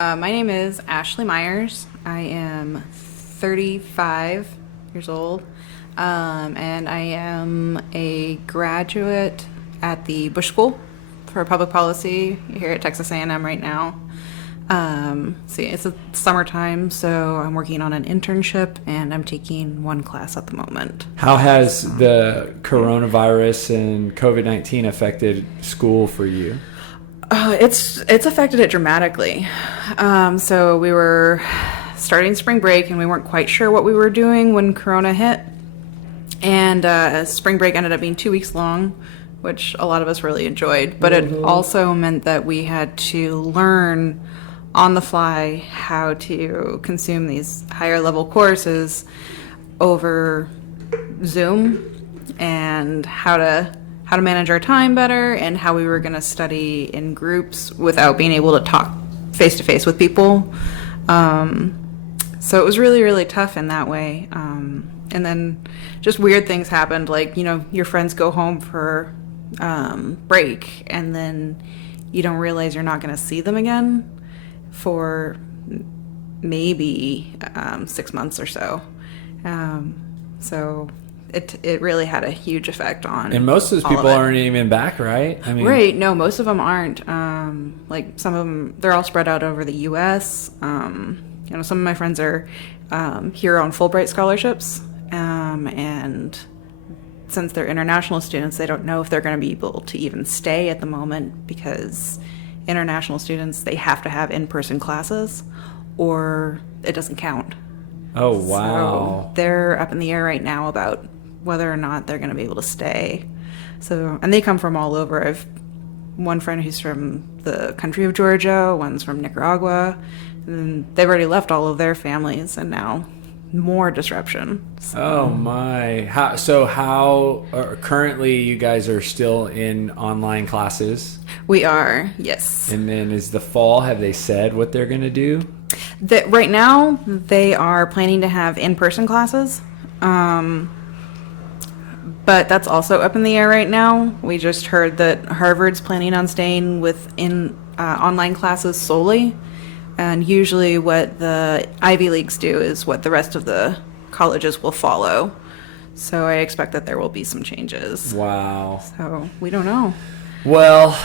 My name is Ashley Myers. I am 35 years old, and I am a graduate at the Bush School for Public Policy here at Texas A&M right now. See, it's a summertime, so I'm working on an internship, and I'm taking one class at the moment. How has the coronavirus and COVID-19 affected school for you? It's affected it dramatically. So we were starting spring break and we weren't quite sure what we were doing when Corona hit. And spring break ended up being 2 weeks long, which a lot of us really enjoyed. But it also meant that we had to learn on the fly how to consume these higher level courses over Zoom and how to manage our time better and how we were going to study in groups without being able to talk face to face with people. So it was really, really tough in that way. And then just weird things happened, like, your friends go home for break and then you don't realize you're not going to see them again for maybe 6 months or so. So it really had a huge effect on. And most of those people aren't even back, right? Right. No, most of them aren't. Like some of them, they're all spread out over the U.S. Some of my friends are here on Fulbright scholarships, and since they're international students, they don't know if they're going to be able to even stay at the moment because international students, they have to have in-person classes or it doesn't count. Oh, wow. So they're up in the air right now about whether or not they're going to be able to stay. So, and they come from all over. I've one friend who's from the country of Georgia, one's from Nicaragua, and they've already left all of their families, and now more disruption. So. Oh my! Currently you guys are still in online classes? We are, yes. And then is the fall? Have they said what they're going to do? Right now, they are planning to have in-person classes. But that's also up in the air right now. We just heard that Harvard's planning on staying within online classes solely. And usually what the Ivy Leagues do is what the rest of the colleges will follow. So I expect that there will be some changes. Wow. So we don't know. Well,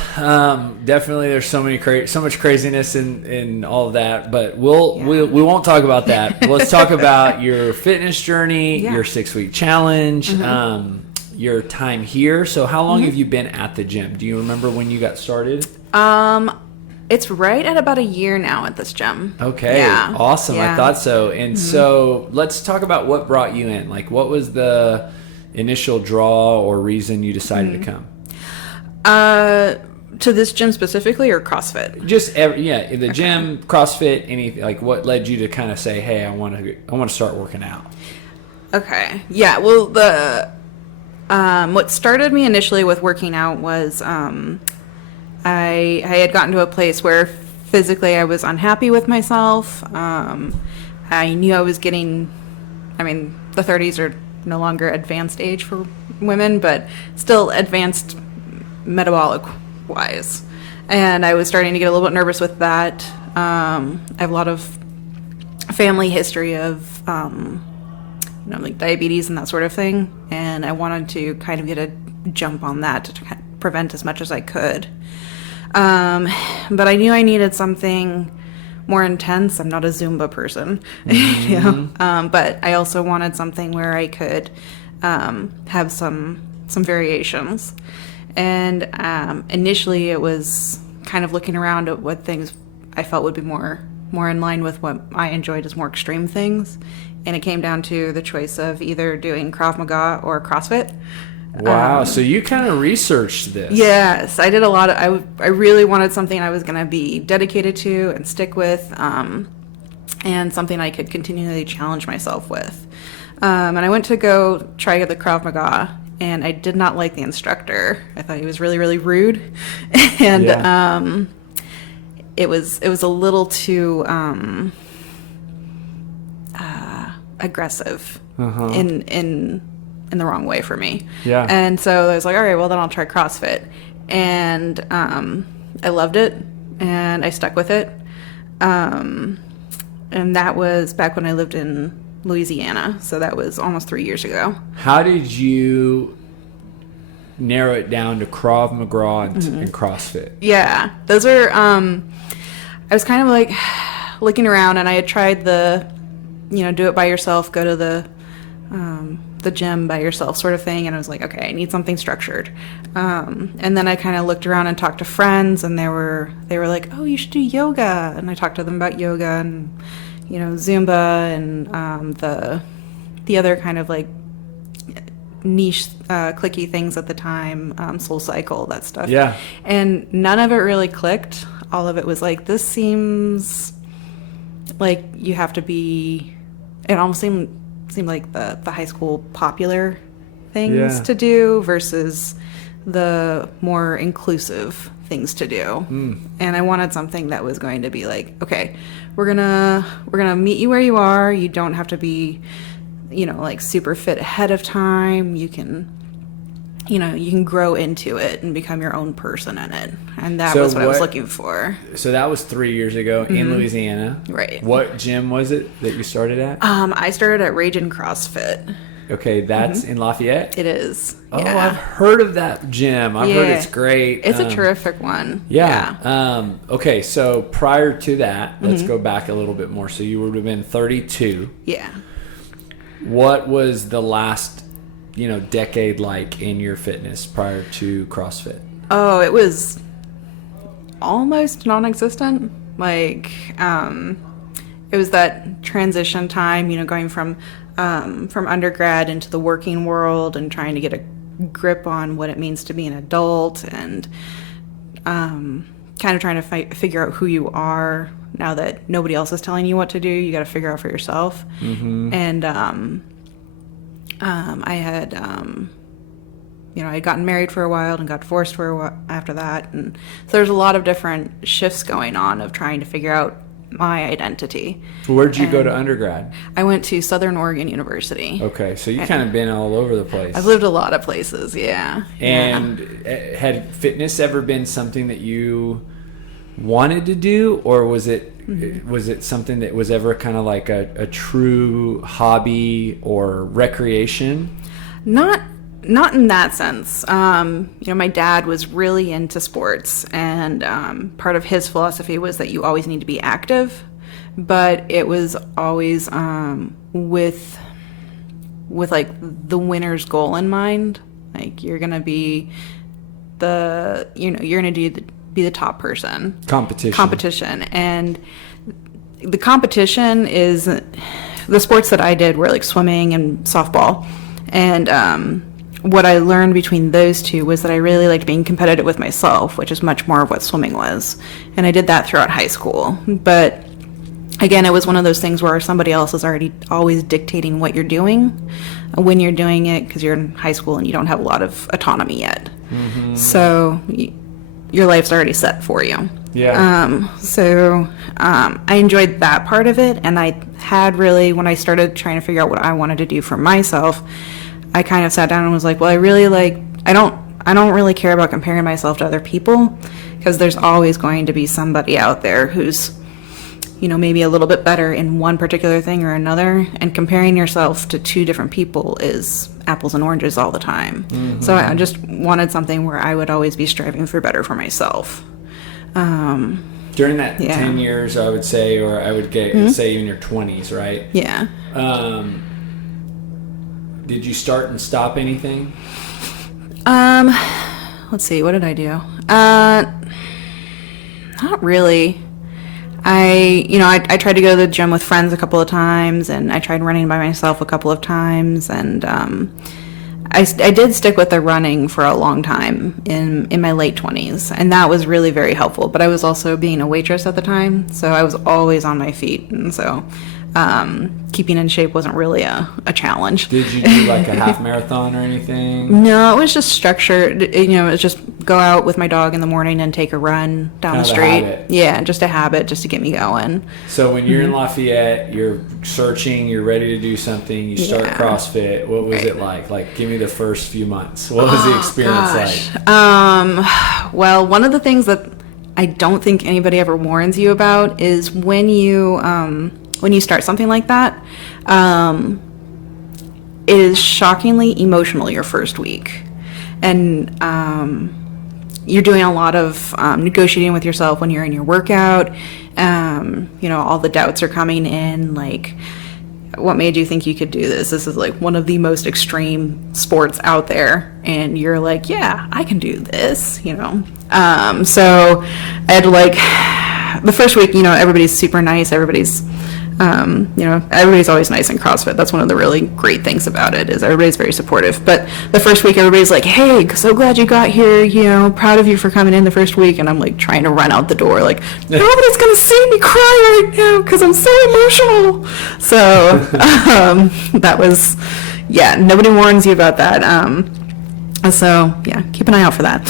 definitely there's so much craziness in all of that, but we won't talk about that. Let's talk about your fitness journey, your 6-week challenge, your time here. So how long have you been at the gym? Do you remember when you got started? It's right at about a year now at this gym. Okay. Yeah. Awesome. Yeah. I thought so. And so let's talk about what brought you in. Like, what was the initial draw or reason you decided to come? To this gym specifically, or CrossFit? Just the gym, CrossFit, anything. Like, what led you to kind of say, "Hey, I want to start working out"? Okay, yeah. Well, what started me initially with working out was I had gotten to a place where physically I was unhappy with myself. I knew I was getting. I mean, the 30s are no longer advanced age for women, but still advanced metabolic wise, and I was starting to get a little bit nervous with that. I have a lot of family history of like diabetes and that sort of thing, and I wanted to kind of get a jump on that to prevent as much as I could, but I knew I needed something more intense. I'm not a Zumba person. But I also wanted something where I could have some variations. And initially it was kind of looking around at what things I felt would be more in line with what I enjoyed as more extreme things. And it came down to the choice of either doing Krav Maga or CrossFit. Wow, so you kind of researched this. Yes, I did a lot of, I really wanted something I was going to be dedicated to and stick with, and something I could continually challenge myself with. And I went to go try the Krav Maga, and I did not like the instructor. I thought he was really, really rude, and it was a little too aggressive in the wrong way for me. Yeah. And so I was like, all right, well then I'll try CrossFit, and I loved it, and I stuck with it. And that was back when I lived in Louisiana. So that was almost 3 years ago. How did you narrow it down to Krav Maga and CrossFit? Yeah, those are, I was kind of like looking around, and I had tried the, do it by yourself, go to the gym by yourself sort of thing. And I was like, okay, I need something structured. And then I kind of looked around and talked to friends, and they were like, oh, you should do yoga. And I talked to them about yoga and, Zumba and the other kind of like niche clicky things at the time, Soul Cycle, that stuff. Yeah. And none of it really clicked. All of it was like, this seems like you have to be, it almost seemed like the high school popular things to do versus the more inclusive things to do. And I wanted something that was going to be like, okay, we're gonna meet you where you are. You don't have to be, like super fit ahead of time. You can grow into it and become your own person in it. And that was what I was looking for. So that was 3 years ago in Louisiana. Right. What gym was it that you started at? I started at Ragin' CrossFit. Okay, that's in Lafayette? It is. Oh, yeah. I've heard of that gym. I've heard it's great. It's a terrific one. Yeah. Okay, so prior to that, let's go back a little bit more. So you would have been 32. Yeah. What was the last, decade like in your fitness prior to CrossFit? Oh, it was almost non-existent. Like, it was that transition time, going from undergrad into the working world and trying to get a grip on what it means to be an adult, and kind of trying to figure out who you are now that nobody else is telling you what to do. You got to figure out for yourself. And I had I had gotten married for a while and got divorced for a while after that, and so there's a lot of different shifts going on of trying to figure out my identity. Where'd you go to undergrad? I went to Southern Oregon University. Okay, so you kind of been all over the place. I've lived a lot of places, yeah. And had fitness ever been something that you wanted to do, or was it something that was ever kind of like a true hobby or recreation? Not in that sense. My dad was really into sports, and part of his philosophy was that you always need to be active, but it was always with like the winner's goal in mind. Like, you're gonna be you're gonna be the top person. Competition, and the competition is the sports that I did were like swimming and softball, and what I learned between those two was that I really liked being competitive with myself, which is much more of what swimming was. And I did that throughout high school. But again, it was one of those things where somebody else is already always dictating what you're doing when you're doing it, because you're in high school and you don't have a lot of autonomy yet. So your life's already set for you. Yeah. I enjoyed that part of it. And I had really, when I started trying to figure out what I wanted to do for myself, I kind of sat down and was like, well, I don't really care about comparing myself to other people, because there's always going to be somebody out there who's, maybe a little bit better in one particular thing or another, and comparing yourself to two different people is apples and oranges all the time. So I just wanted something where I would always be striving for better for myself. During that 10 years, I would say, or I would say in your 20s, right? Yeah. Did you start and stop anything? Let's see, what did I do? Not really. I tried to go to the gym with friends a couple of times, and I tried running by myself a couple of times, and I did stick with the running for a long time in my late 20s, and that was really very helpful. But I was also being a waitress at the time, so I was always on my feet, and so keeping in shape wasn't really a challenge. Did you do like a half marathon or anything? No, it was just structured. It was just go out with my dog in the morning and take a run down the street. Yeah, just a habit, just to get me going. So when you're in Lafayette, you're searching, you're ready to do something, you start CrossFit. What was it like? Like, give me the first few months. What was the experience like? Well, one of the things that I don't think anybody ever warns you about is when you start something like that, it is shockingly emotional your first week. And you're doing a lot of negotiating with yourself when you're in your workout. All the doubts are coming in, like, what made you think you could do this? This is like one of the most extreme sports out there. And you're like, yeah, I can do this, So I had to, like, the first week, everybody's super nice. Everybody's always nice in CrossFit. That's one of the really great things about it, is everybody's very supportive. But the first week, everybody's like, hey, so glad you got here, proud of you for coming in the first week. And I'm like trying to run out the door, like, nobody's going to see me cry right now because I'm so emotional. So that was, nobody warns you about that. So keep an eye out for that.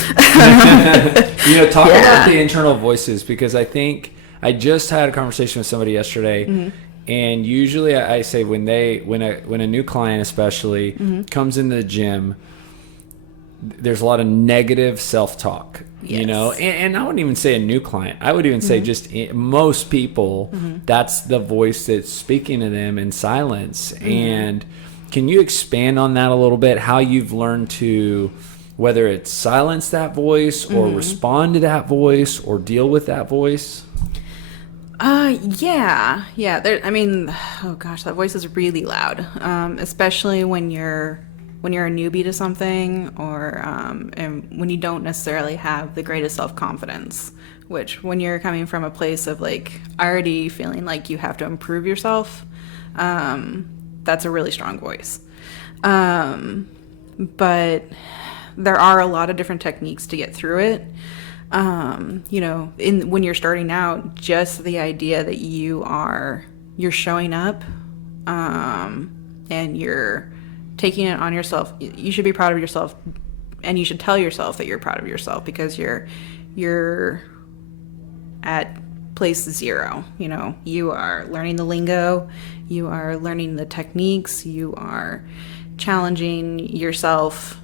Talk about the internal voices, because I think I just had a conversation with somebody yesterday, and usually I say when a new client especially comes into the gym, there's a lot of negative self-talk, and I wouldn't even say a new client. I would even say just most people, that's the voice that's speaking to them in silence. And can you expand on that a little bit, how you've learned to, whether it's silence that voice or respond to that voice or deal with that voice? Oh gosh, that voice is really loud, especially when you're a newbie to something, or and when you don't necessarily have the greatest self-confidence, which when you're coming from a place of like already feeling like you have to improve yourself, that's a really strong voice. But there are a lot of different techniques to get through it. When you're starting out, just the idea that you're showing up, and you're taking it on yourself. You should be proud of yourself, and you should tell yourself that you're proud of yourself, because you're at place 0. You are learning the lingo, you are learning the techniques, you are challenging yourself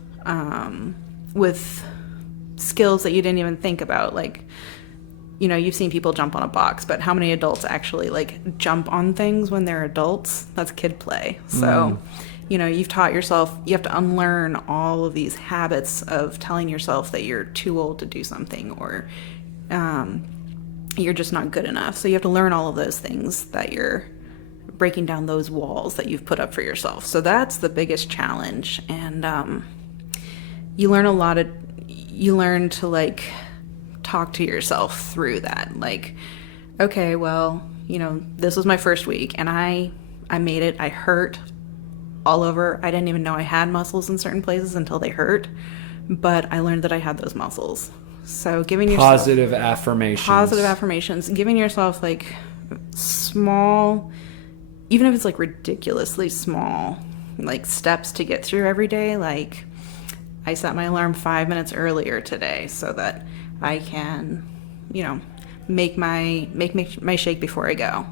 with skills that you didn't even think about. Like, you've seen people jump on a box, but how many adults actually like jump on things when they're adults? That's kid play. So, you've taught yourself, you have to unlearn all of these habits of telling yourself that you're too old to do something, or you're just not good enough. So you have to learn all of those things, that you're breaking down those walls that you've put up for yourself. So that's the biggest challenge. And you learn to like talk to yourself through that. Like, okay, well, this was my first week and I made it. I hurt all over. I didn't even know I had muscles in certain places until they hurt, but I learned that I had those muscles. So giving yourself positive affirmations, giving yourself like small, even if it's like ridiculously small, like steps to get through every day. Like, I set my alarm 5 minutes earlier today so that I can, make my shake before I go.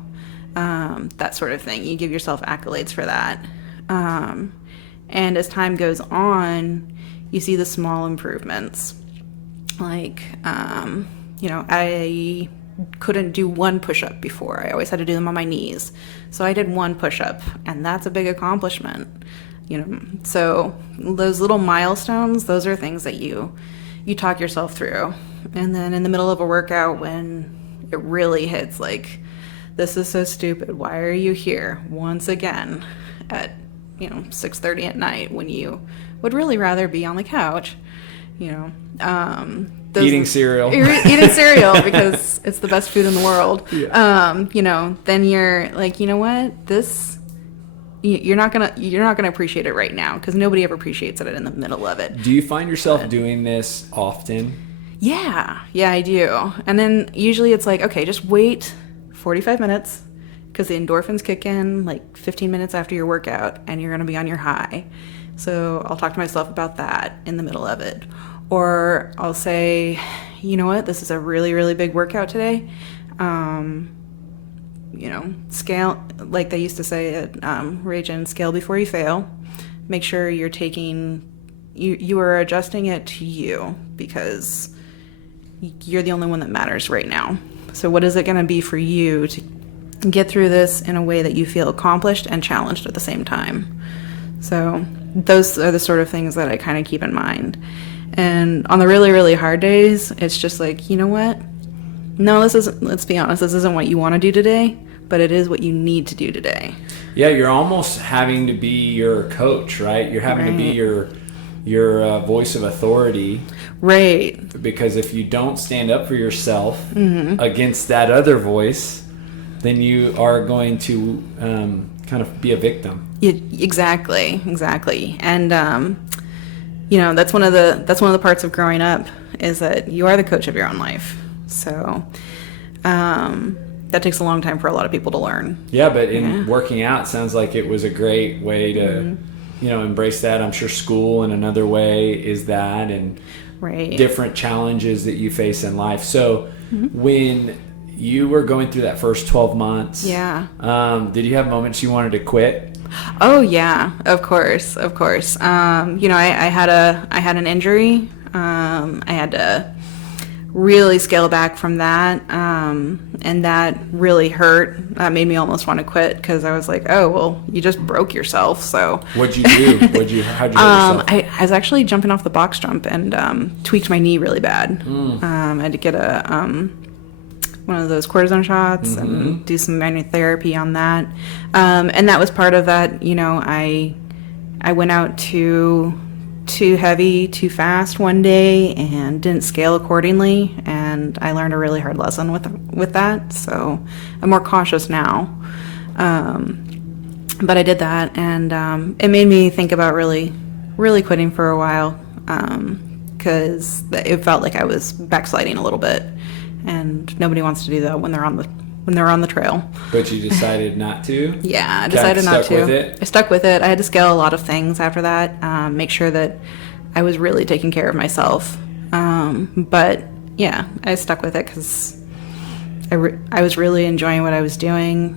That sort of thing. You give yourself accolades for that. And as time goes on, you see the small improvements. Like, I couldn't do one push-up before. I always had to do them on my knees. So I did one push-up, and that's a big accomplishment. So those little milestones, those are things that you talk yourself through. And then in the middle of a workout, when it really hits, like, this is so stupid, why are you here once again at 6:30 at night when you would really rather be on the couch, eating cereal eating cereal because it's the best food in the world. Then you're like, what, this, you're not gonna appreciate it right now, because nobody ever appreciates it in the middle of it. Do you find yourself doing this often? Yeah, I do. And then usually it's like, okay, just wait 45 minutes, because the endorphins kick in like 15 minutes after your workout, and you're gonna be on your high. So I'll talk to myself about that in the middle of it. Or I'll say, what, this is a really, really big workout today. Scale, like they used to say at Ragin, scale before you fail. Make sure you're taking, you are adjusting it to you, because you're the only one that matters right now. So what is it going to be for you to get through this in a way that you feel accomplished and challenged at the same time? So those are the sort of things that I kind of keep in mind. And on the really, really hard days, it's just like, you know what? No, let's be honest, this isn't what you want to do today, but it is what you need to do today. Yeah, you're almost having to be your coach, right? You're having to be your voice of authority. Right. Because if you don't stand up for yourself against that other voice, then you are going to kind of be a victim. Exactly. And that's one of the parts of growing up, is that you are the coach of your own life. So that takes a long time for a lot of people to learn. Yeah, but in working out, it sounds like it was a great way to embrace that. I'm sure school in another way is that, and different challenges that you face in life. So when you were going through that first 12 months, did you have moments you wanted to quit? Oh yeah, of course. I had an injury. I had to really scale back from that, and that really hurt. That made me almost want to quit, because I was like, oh well, you just broke yourself. So what'd you do? How'd you hurt yourself? I was actually jumping off the box jump and tweaked my knee really bad. I had to get one of those cortisone shots and do some manual therapy on that. And that was part of that. I went out too heavy, too fast one day and didn't scale accordingly. And I learned a really hard lesson with that. So I'm more cautious now. But I did that, and it made me think about really, really quitting for a while, because it felt like I was backsliding a little bit. And nobody wants to do that when they're on the trail. But you decided not to? Yeah, I decided not to. Stuck with it? I stuck with it. I had to scale a lot of things after that, make sure that I was really taking care of myself. But yeah, I stuck with it because I was really enjoying what I was doing.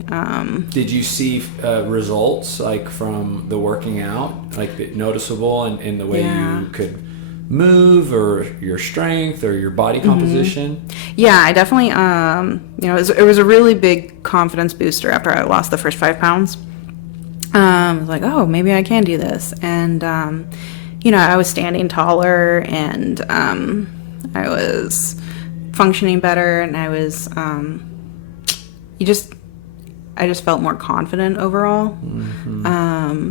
Did you see results, like from the working out, like noticeable in the way you could move, or your strength, or your body composition? Yeah, I definitely, it was a really big confidence booster after I lost the first 5 pounds. I was like, oh, maybe I can do this. And, I was standing taller, and I was functioning better, and I was, I just felt more confident overall.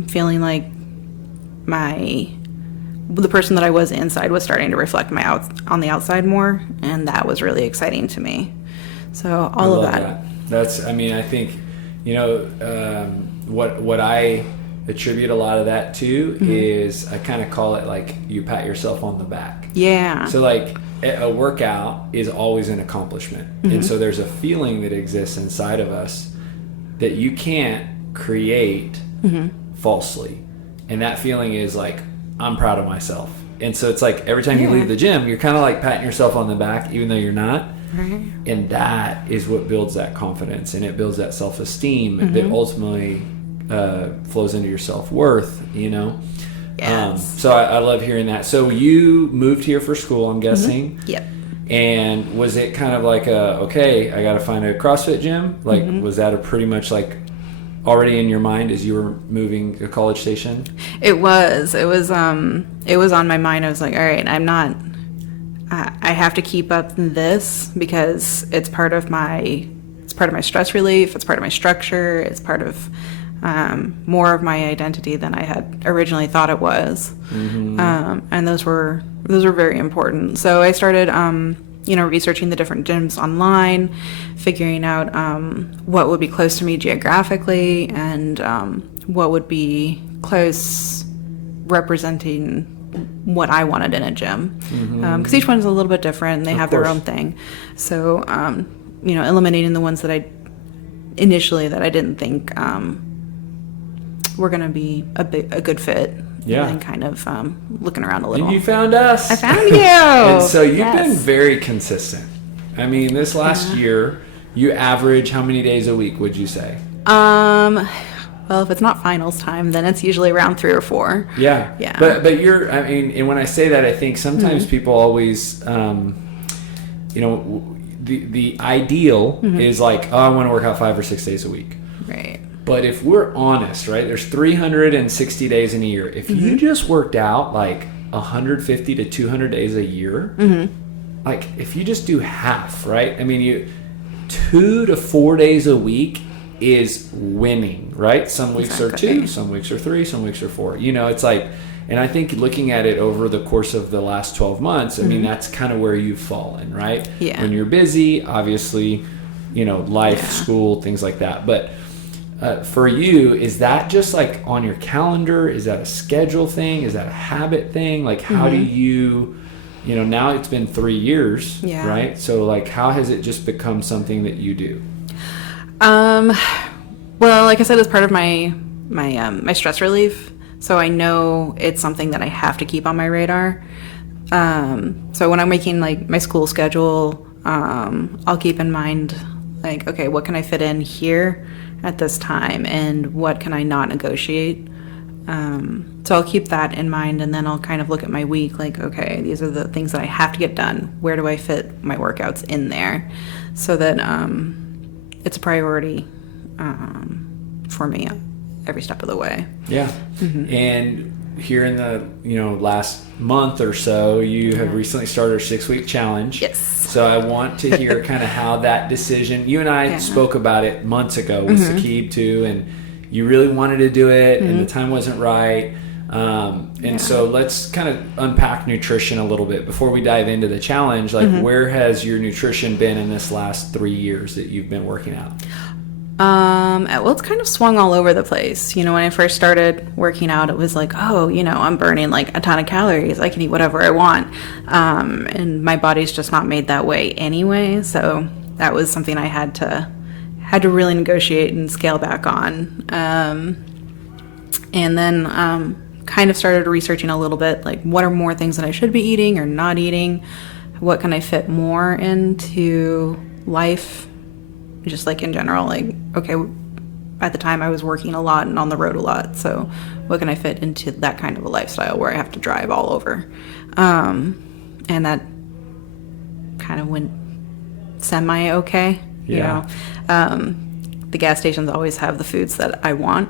Feeling like the person that I was inside was starting to reflect on the outside more, and that was really exciting to me. So all of that. That's, I think, what I attribute a lot of that to is, I kind of call it like you pat yourself on the back. Yeah. So like a workout is always an accomplishment. And so there's a feeling that exists inside of us that you can't create falsely. And that feeling is like, I'm proud of myself. And so it's like every time you leave the gym, you're kind of like patting yourself on the back, even though you're not. And that is what builds that confidence, and it builds that self-esteem that ultimately flows into your self-worth, Yes. So I love hearing that. So you moved here for school, I'm guessing. Yep. And was it kind of like okay, I got to find a CrossFit gym? Like, was that a pretty much like already in your mind as you were moving to College Station? It was on my mind. I was like, all right, I have to keep up this, because it's part of my stress relief. It's part of my structure. It's part of more of my identity than I had originally thought it was. And those were very important. So I started, researching the different gyms online, figuring out what would be close to me geographically, and what would be close representing what I wanted in a gym. Because each one's a little bit different, and they have their own thing. So, eliminating the ones that I didn't think were going to be a good fit. Yeah. And kind of looking around a little. And you found us. I found you. And so you've been very consistent. This last year, you average how many days a week, would you say? Well, if it's not finals time, then it's usually around 3 or 4. Yeah. But you're, and when I say that, I think sometimes people always the ideal is like, oh, I want to work out 5 or 6 days a week. Right. But if we're honest, right, there's 360 days in a year. If you just worked out like 150 to 200 days a year, like if you just do half, right? I mean, 2 to 4 days a week is winning, right? Some weeks are 2, some weeks are 3, some weeks are 4. It's like, and I think looking at it over the course of the last 12 months, I mean, that's kind of where you've fallen, right? Yeah. When you're busy, obviously, life, school, things like that. But for you, is that just like on your calendar? Is that a schedule thing? Is that a habit thing? Like, how do you, now it's been 3 years, right? So like, how has it just become something that you do? Well, like I said, it's part of my stress relief. So I know it's something that I have to keep on my radar. So when I'm making like my school schedule, I'll keep in mind like, okay, what can I fit in here at this time, and what can I not negotiate? So I'll keep that in mind, and then I'll kind of look at my week like, okay, these are the things that I have to get done. Where do I fit my workouts in there so that it's a priority for me every step of the way. Yeah. And here in the last month or so, you have recently started a 6-week challenge. Yes. So I want to hear kind of how that decision, you and I spoke about it months ago with Saqib too, and you really wanted to do it and the time wasn't right. And so let's kind of unpack nutrition a little bit before we dive into the challenge. Like, where has your nutrition been in this last 3 years that you've been working out? Well, it's kind of swung all over the place. When I first started working out, it was like, oh, I'm burning like a ton of calories. I can eat whatever I want. And my body's just not made that way anyway. So that was something I had to really negotiate and scale back on. And then, kind of started researching a little bit, like what are more things that I should be eating or not eating? What can I fit more into life? Just like in general, like, okay, at the time I was working a lot and on the road a lot. So what can I fit into that kind of a lifestyle where I have to drive all over? And that kind of went semi-okay, you know. The gas stations always have the foods that I want.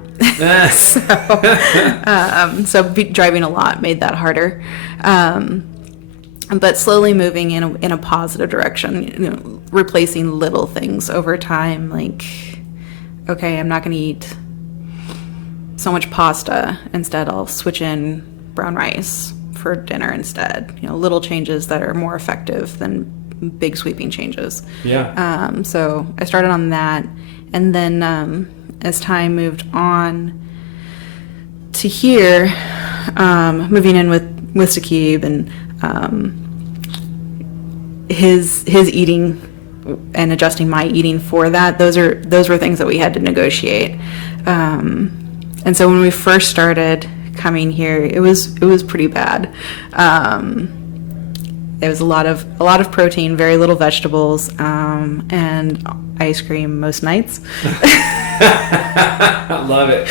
So driving a lot made that harder. But slowly moving in a positive direction, replacing little things over time. Like, okay, I'm not going to eat so much pasta. Instead, I'll switch in brown rice for dinner instead. Little changes that are more effective than big sweeping changes. Yeah. So I started on that. And then as time moved on to here, moving in with Saqib and his eating and adjusting my eating for that, those were things that we had to negotiate. And so when we first started coming here, it was pretty bad. There was a lot of protein, very little vegetables, and ice cream most nights. I love it.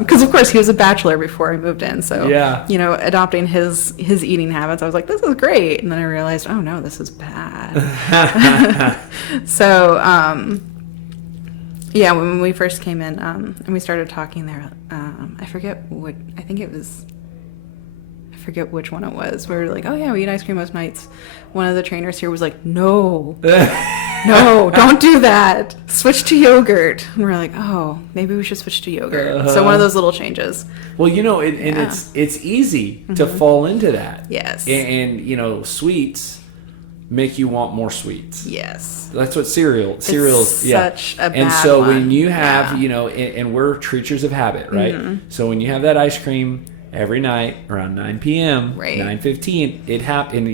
Because of course he was a bachelor before I moved in, so yeah. Adopting his eating habits, I was like, this is great, and then I realized, oh no, this is bad. So when we first came in and we started talking there, I forget which one it was. We were like, oh yeah, we eat ice cream most nights. One of the trainers here was like, no, don't do that. Switch to yogurt. And we're like, oh, maybe we should switch to yogurt. So one of those little changes. Well, it's easy to fall into that. Yes. And sweets make you want more sweets. Yes. That's what cereals. Such a bad And so one. when you have, and we're creatures of habit, right? So when you have that ice cream every night around 9 p.m., right. 9:15, it happened.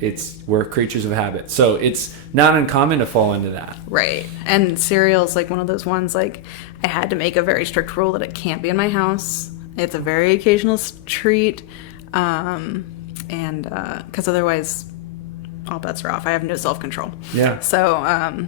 It's we're creatures of habit, so it's not uncommon to fall into that. Right. And cereal's like one of those ones. Like, I had to make a very strict rule that it can't be in my house. It's a very occasional treat, and because otherwise, all bets are off. I have no self-control. Yeah. So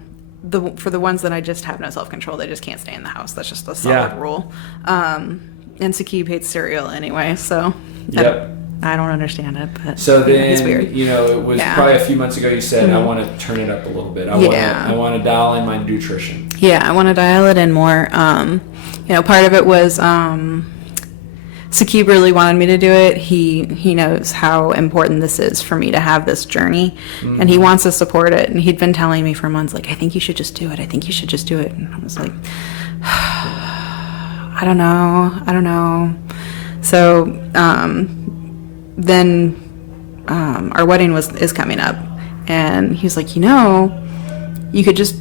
for the ones that I just have no self-control, they just can't stay in the house. That's just a solid rule. And Saqib hates cereal anyway, so yep. I don't understand it, but so then it's weird. it was probably a few months ago you said, I want to turn it up a little bit. I want to dial in my nutrition. Yeah, I want to dial it in more. Part of it was Sakib really wanted me to do it. He knows how important this is for me to have this journey, and he wants to support it. And he'd been telling me for months, like, I think you should just do it. I think you should just do it. And I was like, I don't know. So then our wedding is coming up, and he's like, you could just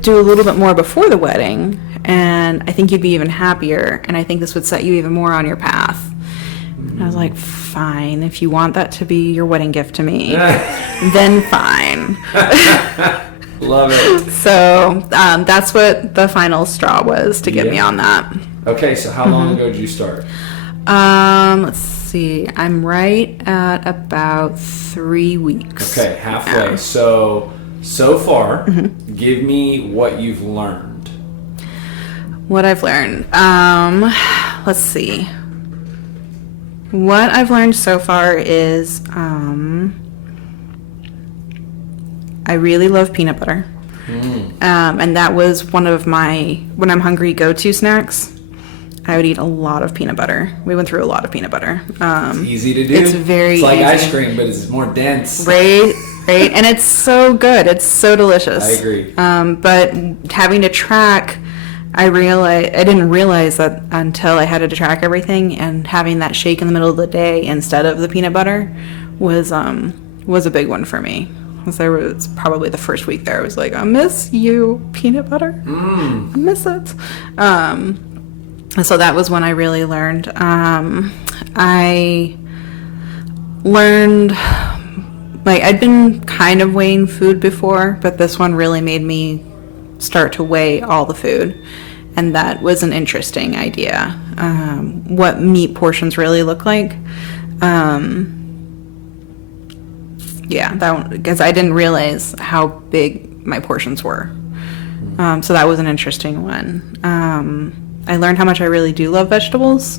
do a little bit more before the wedding, and I think you'd be even happier, and I think this would set you even more on your path. And I was like, fine, if you want that to be your wedding gift to me, then fine. Love it. So that's what the final straw was to get me on that. Okay, so how long ago did you start? Let's see. I'm right at about 3 weeks. Okay, halfway. So far, give me what you've learned. What I've learned. Let's see. What I've learned so far is I really love peanut butter. And that was one of my, when I'm hungry, go-to snacks. I would eat a lot of peanut butter. We went through a lot of peanut butter. It's easy to do. It's very It's like easy. ice cream, but it's more dense. Right? And it's so good. It's so delicious. I agree. But having to track, I didn't realize that until I had to track everything, and having that shake in the middle of the day instead of the peanut butter was a big one for me. There was probably the first week there, I was like, I miss you, peanut butter. I miss it. So that was when I really learned. I learned, like, I'd been kind of weighing food before, but this one really made me start to weigh all the food. And that was an interesting idea. What meat portions really look like. That one, because I didn't realize how big my portions were. So that was an interesting one. I learned how much I really do love vegetables.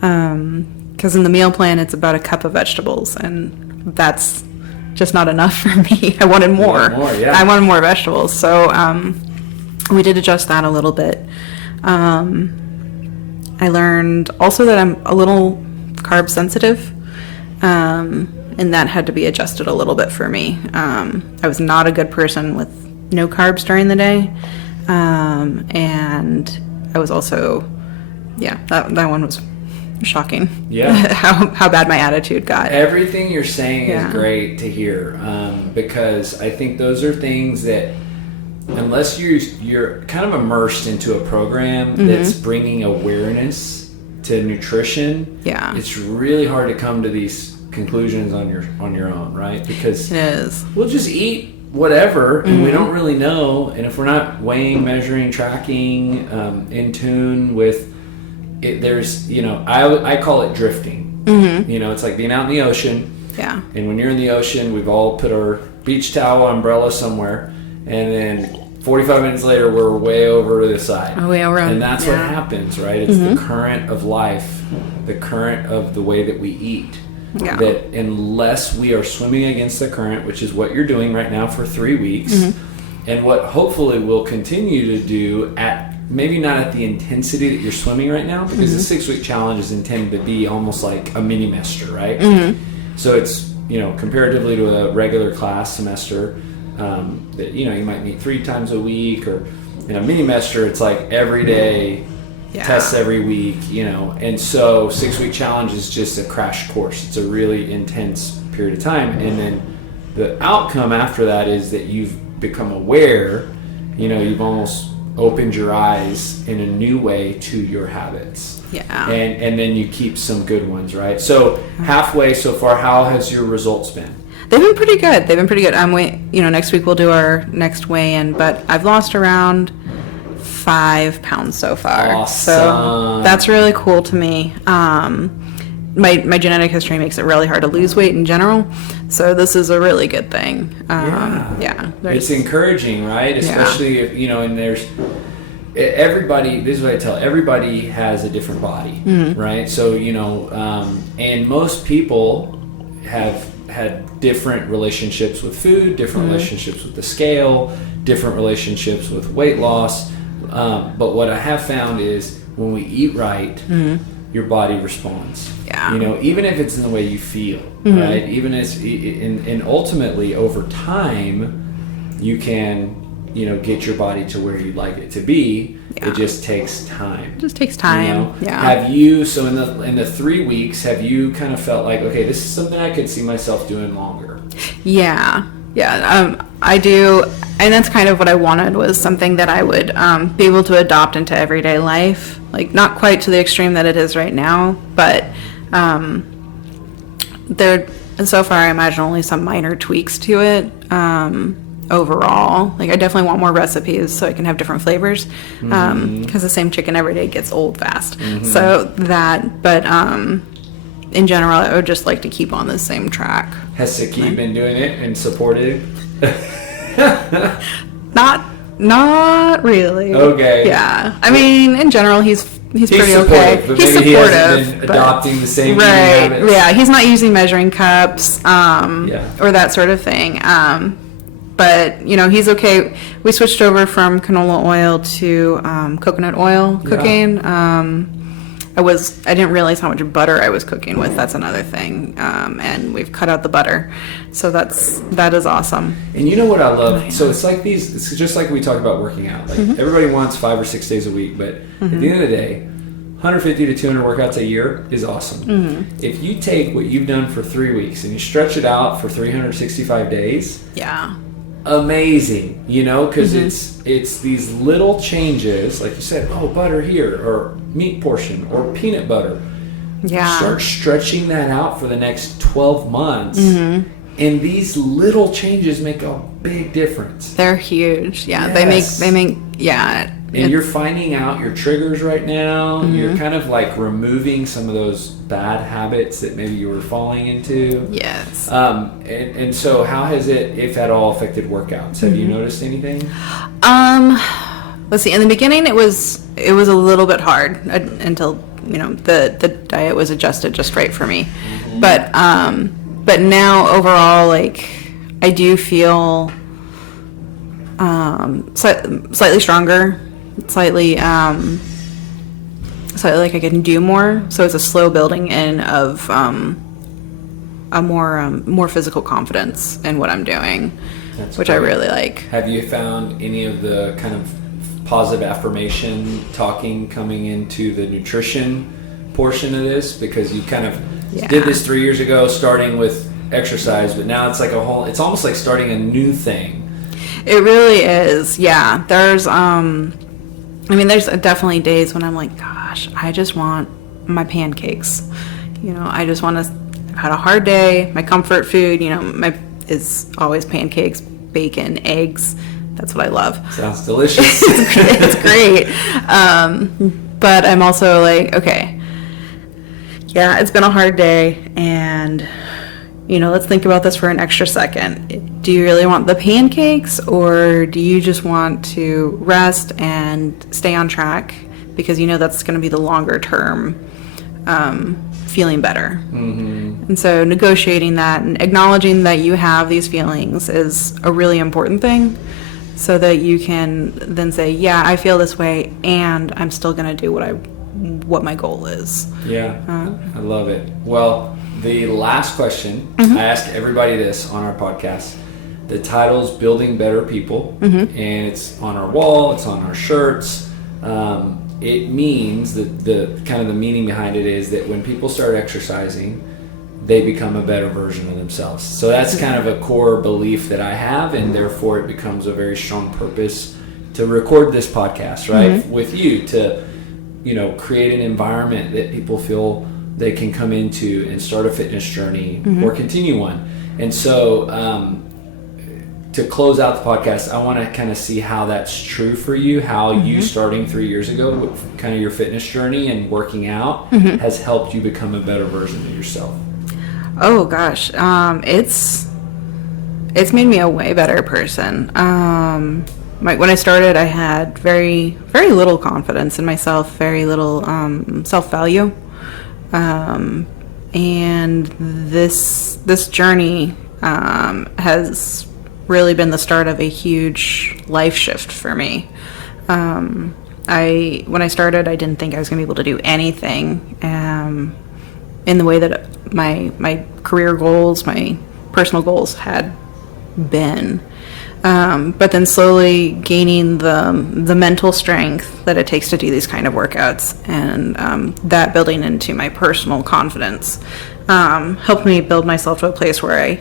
Because in the meal plan, it's about a cup of vegetables, and that's just not enough for me. I wanted more. I wanted more vegetables. So we did adjust that a little bit. I learned also that I'm a little carb sensitive. And that had to be adjusted a little bit for me. I was not a good person with no carbs during the day. And I was also, that one was shocking. Yeah. how bad my attitude got. Everything you're saying is great to hear, because I think those are things that, unless you're kind of immersed into a program that's bringing awareness to nutrition, it's really hard to come to these conclusions on your own, right? Because it is. We'll just eat whatever, and we don't really know. And if we're not weighing, measuring, tracking, in tune with it, there's, I call it drifting. It's like being out in the ocean. Yeah. And when you're in the ocean, we've all put our beach towel umbrella somewhere, and then 45 minutes later, we're way over to the side. Way over. And that's what happens, right? It's the current of life, the current of the way that we eat. Yeah. That unless we are swimming against the current, which is what you're doing right now for 3 weeks, and what hopefully we'll continue to do at maybe not at the intensity that you're swimming right now, because the 6-week challenge is intended to be almost like a mini semester, right? So it's, comparatively to a regular class semester, that, you might meet 3 times a week, or in a mini semester, it's like every day. Tests every week, and so 6-week challenge is just a crash course. It's a really intense period of time, and then the outcome after that is that you've become aware, you've almost opened your eyes in a new way to your habits. And then you keep some good ones, right? So halfway so far, how has your results been? They've been pretty good. I'm next week we'll do our next weigh-in, but I've lost around 5 pounds so far. Awesome. So that's really cool to me. My genetic history makes it really hard to lose weight in general, so this is a really good thing. It's encouraging, right? Especially if and everybody, this is what I tell everybody, has a different body, right? So, and most people have had different relationships with food, different relationships with the scale, different relationships with weight loss. But what I have found is when we eat right, your body responds. Yeah. Even if it's in the way you feel, right? Even as, and ultimately over time, you can, get your body to where you'd like it to be. Yeah. It just takes time. It just takes time. Yeah. Have you, so in the 3 weeks, have you kind of felt like, okay, this is something I could see myself doing longer? Yeah. I do. And that's kind of what I wanted, was something that I would be able to adopt into everyday life. Like, not quite to the extreme that it is right now, but so far I imagine only some minor tweaks to it. Overall, like, I definitely want more recipes so I can have different flavors, because the same chicken every day gets old fast. So that, but in general, I would just like to keep on the same track. Has Saki been doing it and supported? Not really. Okay. Yeah, I mean, in general, he's pretty okay. But He's maybe supportive. He hasn't been adopting the same eating right. habits. Yeah, he's not using measuring cups, or that sort of thing. But he's okay. We switched over from canola oil to coconut oil cooking. I didn't realize how much butter I was cooking with. That's another thing. And we've cut out the butter, so that is awesome. And you know what I love? So it's like it's just like we talk about working out. Like everybody wants 5 or 6 days a week, but at the end of the day, 150 to 200 workouts a year is awesome. If you take what you've done for 3 weeks and you stretch it out for 365 days, amazing, because it's these little changes, like you said, butter here, or meat portion, or peanut butter. Start stretching that out for the next 12 months, and these little changes make a big difference. They're huge. They make and you're finding out your triggers right now. You're kind of like removing some of those bad habits that maybe you were falling into. Yes. And so how has it, if at all, affected workouts? Have you noticed anything? Let's see. In the beginning, it was a little bit hard until the diet was adjusted just right for me. But now overall, like, I do feel slightly stronger, slightly like I can do more. So it's a slow building in of a more physical confidence in what I'm doing, which I really like. Have you found any of the kind of positive affirmation talking coming into the nutrition portion of this? Because you kind of did this 3 years ago, starting with exercise, but now it's like it's almost like starting a new thing. It really is. Yeah. There's there's definitely days when I'm like, gosh, I just want my pancakes. I just want to. I've had a hard day. My comfort food, is always pancakes, bacon, eggs. That's what I love. Sounds delicious. It's great. But I'm also like, okay, yeah, it's been a hard day, and let's think about this for an extra second. Do you really want the pancakes, or do you just want to rest and stay on track because that's going to be the longer term feeling better? And so negotiating that and acknowledging that you have these feelings is a really important thing, so that you can then say, yeah, I feel this way, and I'm still going to do what my goal is. I love it. Well, the last question, I ask everybody this on our podcast. The title's Building Better People, and it's on our wall, it's on our shirts. It means that the kind of the meaning behind it is that when people start exercising, they become a better version of themselves. So that's kind of a core belief that I have, and therefore it becomes a very strong purpose to record this podcast, right? With you, to create an environment that people feel they can come into and start a fitness journey or continue one. And so to close out the podcast, I want to kind of see how that's true for you, how you starting 3 years ago with kind of your fitness journey and working out has helped you become a better version of yourself. Oh gosh, it's made me a way better person. when I started, I had very, very little confidence in myself, very little self-value. And this journey has really been the start of a huge life shift for me. When I started, I didn't think I was going to be able to do anything in the way that my career goals, my personal goals had been. But then slowly gaining the mental strength that it takes to do these kind of workouts, and that building into my personal confidence helped me build myself to a place where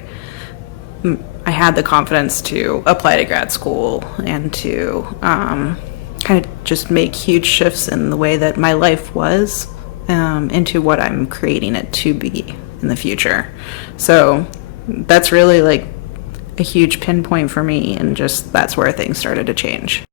I had the confidence to apply to grad school and to kind of just make huge shifts in the way that my life was into what I'm creating it to be in the future. So that's really like a huge pinpoint for me, and just that's where things started to change.